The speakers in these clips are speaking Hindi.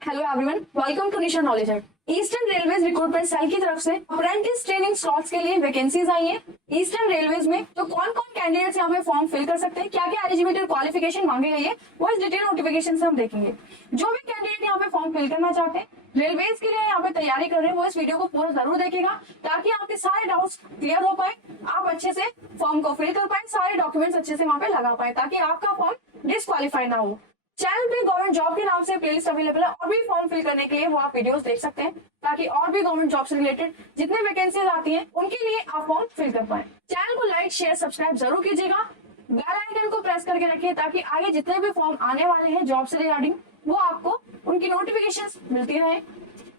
Hello everyone, welcome to Nisha knowledge hut. Eastern Railways recruitment cell की तरफ से अप्रेंटिस ट्रेनिंग स्लॉट्स के लिए वैकेंसीज आई है ईस्टर्न रेलवेज में। तो कौन कौन कैंडिडेट्स यहाँ पे फॉर्म फिल कर सकते हैं, क्या क्या एलिजिबिलिटी और क्वालिफिकेशन मांगे गई है, वो इस डिटेल नोटिफिकेशन से हम देखेंगे। जो भी कैंडिडेट यहाँ पे फॉर्म फिल करना चाहते हैं, रेलवेज के लिए यहाँ पे तैयारी कर रहे हैं, वो इस वीडियो को पूरा जरूर देखेगा ताकि आपके सारे डाउट्स क्लियर हो पाए, आप अच्छे से फॉर्म को फिल कर पाए, सारे डॉक्यूमेंट्स अच्छे से वहाँ पे लगा पाए ताकि आपका फॉर्म डिस्क्वालीफाई ना हो। चैनल पे गवर्नमेंट जॉब के नाम से प्लेलिस्ट अवेलेबल है और भी फॉर्म फिल करने के लिए वो आप वीडियोस देख सकते हैं ताकि और भी गवर्नमेंट जॉब से रिलेटेड जितने वैकेंसीज आती हैं उनके लिए आप फॉर्म फिल कर पाए। चैनल को लाइक शेयर सब्सक्राइब जरूर कीजिएगा, बेल आइकन को प्रेस करके रखिए ताकि आगे जितने भी फॉर्म आने वाले हैं जॉब से रिगार्डिंग वो आपको उनकी नोटिफिकेशन मिलती रहे।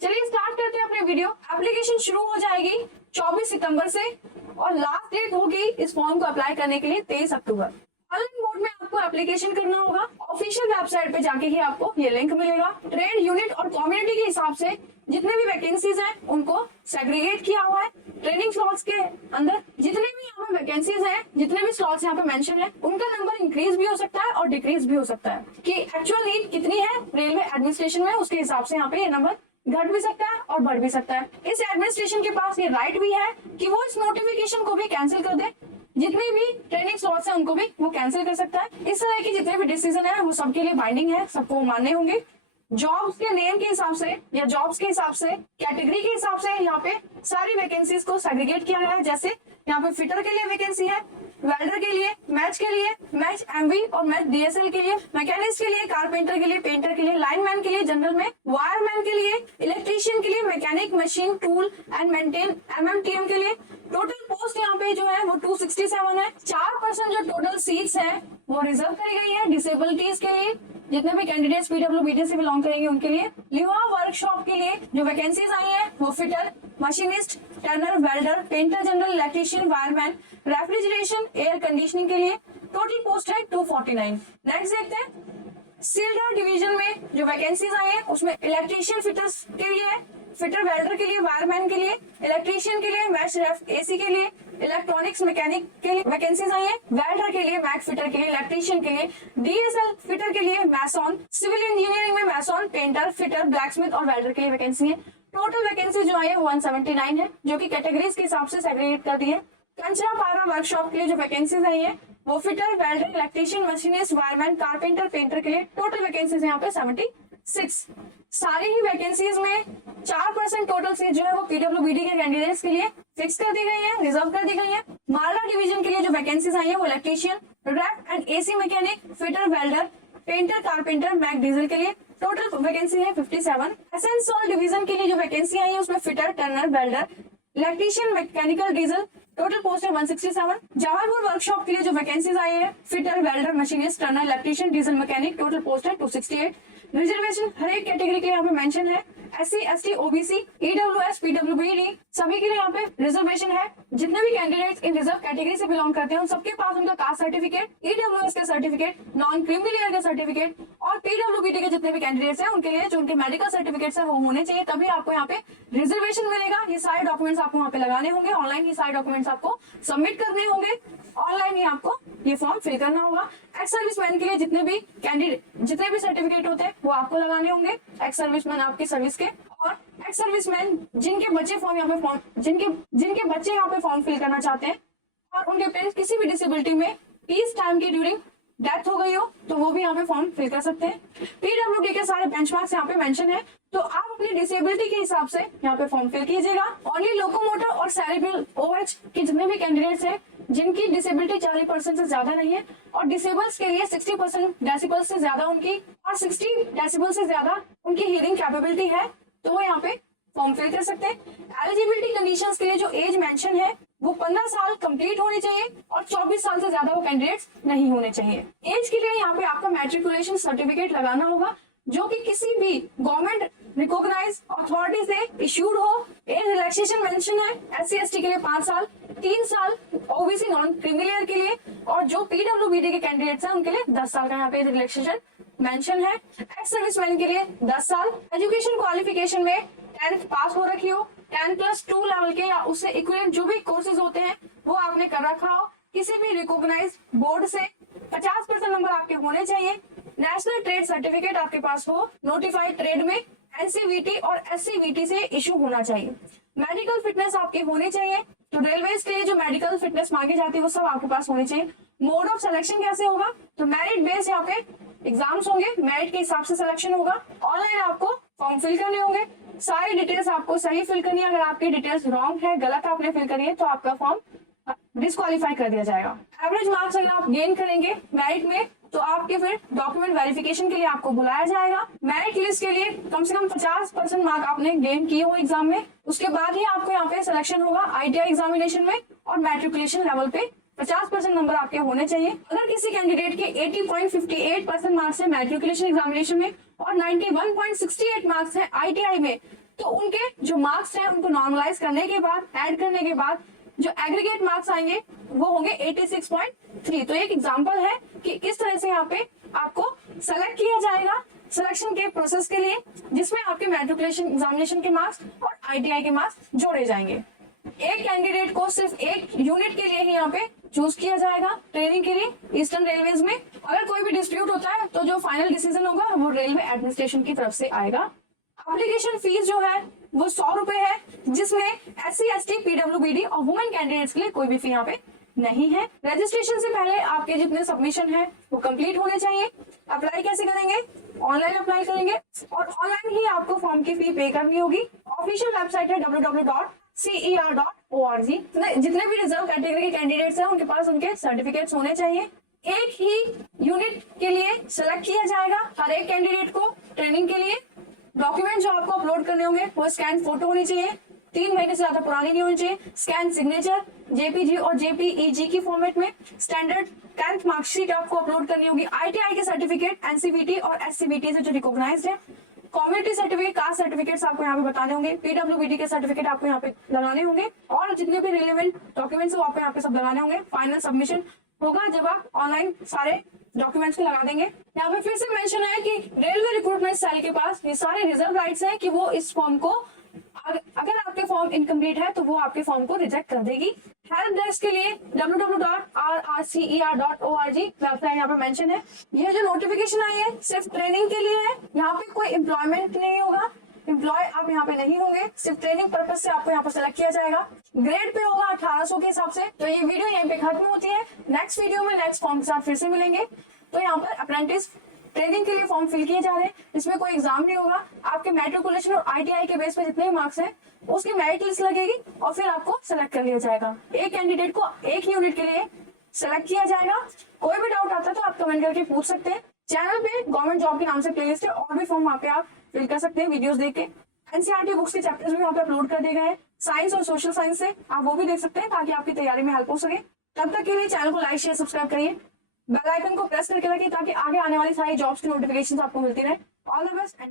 चलिए स्टार्ट करते हैं अपने वीडियो। एप्लीकेशन शुरू हो जाएगी 24 सितंबर से और लास्ट डेट होगी इस फॉर्म को अप्लाई करने के लिए 23 अक्टूबर। ऑनलाइन मोड में आपको एप्लीकेशन करना होगा। ऑफिशियल वेबसाइट पे जाके ही आपको ये लिंक मिलेगा। ट्रेड यूनिट और कम्युनिटी के हिसाब से जितने भी वैकेंसीज हैं उनको सेग्रीगेट किया हुआ है। ट्रेनिंग स्लॉट्स के अंदर जितने भी यहाँ पे वैकेंसीज हैं, जितने भी स्लॉट्स यहाँ पे मेंशन है, उनका नंबर इंक्रीज भी हो सकता है और डिक्रीज भी हो सकता है कि एक्चुअल नीड कितनी है रेलवे एडमिनिस्ट्रेशन में, उसके हिसाब से यहाँ पे ये नंबर घट भी सकता है और बढ़ भी सकता है। इस एडमिनिस्ट्रेशन के पास ये राइट भी है कि वो इस नोटिफिकेशन को भी कैंसिल कर दे, जितने भी ट्रेनिंग स्लॉट्स हैं उनको भी वो कैंसिल कर सकता है। इस तरह की जितने भी डिसीजन है वो सबके लिए बाइंडिंग है, सबको मानने होंगे। जॉब्स के नेम के हिसाब से या जॉब्स के हिसाब से, कैटेगरी के हिसाब से यहाँ पे सारी वैकेंसीज को सेग्रीगेट किया गया है। जैसे यहाँ पे फिटर के लिए वैकेंसी है, वेल्डर के लिए, मैच एमवी और मैच डीएसएल के लिए, मैकेनिस्ट के लिए, कारपेंटर के लिए, पेंटर के लिए, लाइनमैन के लिए, जनरल में, वायरमैन के लिए, इलेक्ट्रीशियन के लिए, mechanic, machine, tool and maintain MMTM के लिए। टोटल पोस्ट यहाँ पे जो है वो 267 है। 4% जो टोटल सीट्स है वो रिजर्व करी गई है डिसेबिलिटीज के लिए, जितने भी कैंडिडेट्स पीडब्ल्यूबीडी से बिलोंग करेंगे उनके लिए। लिवा वर्कशॉप के लिए जो वैकेंसीज आई हैं वो fitter, machinist, Turner, welder, painter, general, electrician, wireman, refrigeration, air conditioning के लिए। टोटल पोस्ट है 249। नेक्स्ट देखते हैं सील्डर डिवीजन में जो वैकेंसीज आई है उसमें इलेक्ट्रीशियन फिटर्स के लिए है, फिटर वेल्डर के लिए, वायरमैन के लिए, इलेक्ट्रीशियन के लिए, मैच रेफ एसी के लिए, इलेक्ट्रॉनिक्स मैकेनिक के लिए वैकेंसीज आई है, वेल्डर के लिए, मैक फिटर के लिए, इलेक्ट्रीशियन के लिए, डीएसएल फिटर के लिए, मैसॉन, सिविल इंजीनियरिंग में मैसॉन, पेंटर, फिटर, ब्लैकस्मिथ और वेल्डर के लिए वैकेंसी है। टोटल वैकेंसी जो आई है 179 है, जो की कैटेगरीज के हिसाब से सेग्रीगेट कर दी है। कंचरा पारा वर्कशॉप के लिए जो वैकेंसीज आई है वो fitter, welder, electrician, machinist, wireman, carpenter, painter के लिए। टोटल वैकेंसीज यहाँ पे 76। सारी ही वैकेंसीज में 4% टोटल सीट जो है वो पीडब्ल्यूबीडी के कैंडिडेट्स के लिए फिक्स कर दी गई है, रिजर्व कर दी गई है। मालदा डिवीजन के लिए जो वैकेंसीज आई है वो electrician, ref and AC mechanic, fitter, welder, painter, carpenter, mech diesel के लिए। टोटल वैकेंसी है 57। एसेंसोल डिवीजन के लिए जो वैकेंसी आई है उसमें fitter, Turner, welder, electrician, mechanical, diesel. Total post है 167। जवाहरपुर वर्कशॉप के लिए जो वैकेंसीज आई है fitter, welder, machinist, Turner, electrician, diesel mechanic. Total post है 268। रिजर्वेशन हर एक कैटेगरी के लिए यहाँ पे मेंशन है। SC, ST, OBC, EWS, PWBD सभी के लिए यहाँ पे रिजर्वेशन है। जितने भी कैंडिडेट्स इन रिजर्व कैटेगरी से बिलोंग करते हैं उन सबके पास उनका कास्ट सर्टिफिकेट, ईडब्ल्यूएस का सर्टिफिकेट, नॉन क्रीमी लेयर का सर्टिफिकेट और पीडब्ल्यूबीडी के जितने भी कैंडिडेट्स हैं उनके लिए जो उनके मेडिकल सर्टिफिकेट्स है वो होने चाहिए, तभी आपको यहाँ पे रिजर्वेशन मिलेगा। ये सारे डॉक्यूमेंट्स आपको वहाँ पे लगाने होंगे, ऑनलाइन ही सारे डॉक्यूमेंट्स आपको सबमिट करने होंगे, ऑनलाइन ही आपको ये फॉर्म फिल करना होगा। एक्स सर्विसमैन के लिए जितने भी कैंडिडेट जितने भी सर्टिफिकेट होते हैं वो आपको लगाने होंगे, एक्स सर्विसमैन आपकी सर्विस के। और एक्स सर्विसमैन जिनके बच्चे फॉर्म यहाँ पे जिनके बच्चे यहाँ पे फॉर्म फिल करना चाहते हैं और उनके पेरेंट्स किसी भी डिसेबिलिटी में पीस टाइम के ड्यूरिंग डेथ हो गई हो तो वो भी यहाँ पे फॉर्म फिल कर सकते हैं। पीडब्ल्यूडी के सारे बेंचमार्क्स यहाँ पे मेंशन है, तो आप अपनी डिसेबिलिटी के हिसाब से यहाँ पे फॉर्म फिल कीजिएगा। ओनली लोकोमोटर और सेरेब्रल ओएच के जितने भी कैंडिडेट्स हैं जिनकी डिसेबिलिटी 40% से ज्यादा नहीं है और डिसेबल्स के लिए 60% डेसिबल से ज्यादा उनकी और 60 डेसिबल से ज्यादा उनकी हियरिंग कैपेबिलिटी है तो वो यहाँ पे फॉर्म फिल कर सकते हैं। एलिजिबिलिटी कंडीशंस के लिए जो एज मेंशन है वो 15 साल कंप्लीट होनी चाहिए और 24 साल से ज्यादा वो कैंडिडेट्स नहीं होने चाहिए। एज के लिए यहाँ पे आपका मैट्रिकुलेशन सर्टिफिकेट लगाना होगा जो कि किसी भी गवर्नमेंट रिकॉग्नाइज अथॉरिटी से इश्यूड हो। एज रिलैक्सेशन मेंशन है एससी एसटी के लिए 5 साल, 3 साल ओबीसी नॉन क्रीमी लेयर के लिए और जो पीडब्ल्यूबीडी के कैंडिडेट्स हैं उनके लिए 10 साल का यहाँ पे रिलैक्सेशन मेंशन है। एक्स सर्विसमैन के लिए 10 साल। एजुकेशन क्वालिफिकेशन में 10th पास हो रखी हो, 10+2 लेवल के या उससे इक्विवेलेंट जो भी कोर्सेज होते हैं वो आपने कर रखा हो। किसी भी रिकॉग्नाइज बोर्ड से 50% नंबर आपके होने चाहिए। नेशनल ट्रेड सर्टिफिकेट आपके पास हो, नोटिफाइड ट्रेड में एनसीवीटी और एससीवीटी से इशू होना चाहिए। मेडिकल फिटनेस आपकी होनी चाहिए। तो रेलवेज के लिए जो मेडिकल फिटनेस मांगी जाती है वो सब आपके पास होनी चाहिए। मोड ऑफ सिलेक्शन कैसे होगा, तो मेरिट बेस यहाँ पे एग्जाम्स होंगे, मेरिट के हिसाब से सिलेक्शन होगा। ऑनलाइन आपको फॉर्म फिल करने होंगे, सारी डिटेल्स आपको सही फिल करनी है। अगर आपकी डिटेल्स रॉन्ग है, गलत आपने फिल करी है, तो आपका फॉर्म डिस्क्वालीफाई कर दिया जाएगा। एवरेज मार्क्स अगर आप गेन करेंगे मेरिट में, तो आपके फिर डॉक्यूमेंट वेरिफिकेशन के लिए आपको बुलाया जाएगा। मेरिट लिस्ट के लिए कम से कम 50% मार्क आपने गेन किए हो एग्जाम में, उसके बाद ही आपको यहाँ पे सिलेक्शन होगा आईटीआई एग्जामिनेशन में। और मैट्रिकुलेशन लेवल पे 50% नंबर आपके होने चाहिए। अगर किसी कैंडिडेट के 80.58% मार्क्स है मैट्रिकुलेशन एग्जामिनेशन में और 91.68 मार्क्स है आईटीआई में, तो उनके जो मार्क्स हैं उनको नॉर्मलाइज करने के बाद, ऐड करने के बाद जो एग्रीगेट मार्क्स आएंगे वो होंगे 86.3। तो एक एग्जांपल है कि किस तरह से यहाँ पे आपको सेलेक्ट किया जाएगा सिलेक्शन के प्रोसेस के लिए, जिसमें आपके मैट्रिकुलेशन एग्जामिनेशन के मार्क्स और आईटीआई के मार्क्स जोड़े जाएंगे। एक कैंडिडेट को सिर्फ एक यूनिट के लिए ही यहाँ पे चूज किया जाएगा ट्रेनिंग के लिए ईस्टर्न रेलवेज में। अगर कोई भी डिस्प्यूट होता है तो जो फाइनल डिसीजन होगा वो रेलवे एडमिनिस्ट्रेशन की तरफ से आएगा। एप्लीकेशन फीस जो है वो 100 रुपए है, जिसमें SC ST PWBD और वुमेन कैंडिडेट्स के लिए कोई भी फी यहाँ पे नहीं है। रजिस्ट्रेशन से पहले आपके जितने सबमिशन है वो कंप्लीट होने चाहिए। अप्लाई कैसे करेंगे, ऑनलाइन अप्लाई करेंगे और ऑनलाइन ही आपको फॉर्म की फी पे करनी होगी। ऑफिशियल वेबसाइट है www.cer.org। जितने भी रिजर्व कैटेगरी के कैंडिडेट्स हैं उनके पास उनके सर्टिफिकेट्स होने चाहिए। एक ही यूनिट के लिए सिलेक्ट किया जाएगा हर एक कैंडिडेट को ट्रेनिंग के लिए। डॉक्यूमेंट जो आपको अपलोड करने होंगे वो स्कैन फोटो होनी चाहिए, 3 महीने से ज्यादा पुरानी नहीं होनी चाहिए। स्कैन सिग्नेचर जेपीजी और जेपीईजी की फॉर्मेट में। स्टैंडर्ड 10th मार्कशीट आपको अपलोड करनी होगी। आईटीआई के सर्टिफिकेट एनसीवीटी और एससीवीटी से जो रिकॉग्नाइज्ड है। कम्युनिटी सर्टिफिकेट, कास्ट सर्टिफिकेट्स आपको यहाँ पे बताने होंगे। पीडब्ल्यूबीडी के सर्टिफिकेट आपको यहाँ पे लगाने होंगे और जितने भी रिलेवेंट डॉक्यूमेंट्स आपको यहाँ पे सब लगाने होंगे। फाइनल सबमिशन होगा जब आप ऑनलाइन सारे डॉक्यूमेंट्स को लगा देंगे। यहाँ पे फिर से मेंशन है कि रेलवे रिक्रूटमेंट सेल के पास ये सारे रिजर्व राइट्स हैं कि वो इस फॉर्म को, अगर आपके फॉर्म इनकम्प्लीट है तो वो आपके फॉर्म को रिजेक्ट कर देगी। हेल्प डेस्क के लिए www.rrcer.org वेबसाइट यहाँ पे मेंशन है। ये जो नोटिफिकेशन आई है सिर्फ ट्रेनिंग के लिए है, यहाँ पे कोई एम्प्लॉयमेंट नहीं होगा, एम्प्लॉय आप यहाँ पे नहीं होंगे, सिर्फ ट्रेनिंग पर्पज से आपको यहाँ पर सिलेक्ट किया जाएगा। ग्रेड पे होगा 1800 के हिसाब से। तो ये वीडियो यहीं पे खत्म होती है। नेक्स्ट वीडियो में नेक्स्ट फॉर्म के साथ फिर से मिलेंगे। तो यहाँ पर अप्रेंटिस ट्रेनिंग के लिए फॉर्म फिल किए जा रहे हैं, इसमें कोई एग्जाम नहीं होगा। आपके मैट्रिकुलेशन और आईटीआई के बेस पे जितने भी मार्क्स हैं उसकी मेरिट लिस्ट लगेगी और फिर आपको सिलेक्ट कर लिया जाएगा। एक कैंडिडेट को एक ही यूनिट के लिए सिलेक्ट किया जाएगा। कोई भी डाउट आता है तो आप कमेंट करके पूछ सकते हैं। चैनल पे गवर्नमेंट जॉब के नाम से प्लेलिस्ट है और भी फॉर्म वहाँ पे आप फिल कर सकते हैं वीडियोस देख के। एनसीईआरटी बुक्स के चैप्टर्स भी वहाँ पे अपलोड कर दिए गए हैं। साइंस और सोशल साइंस से आप वो भी देख सकते हैं ताकि आपकी तैयारी में हेल्प हो सके। तब तक के लिए चैनल को लाइक शेयर सब्सक्राइब करिए, बेल आइकन को प्रेस करके रखिए ताकि आगे आने वाली सारी जॉब्स की नोटिफिकेशन आपको मिलती रहे। All the best and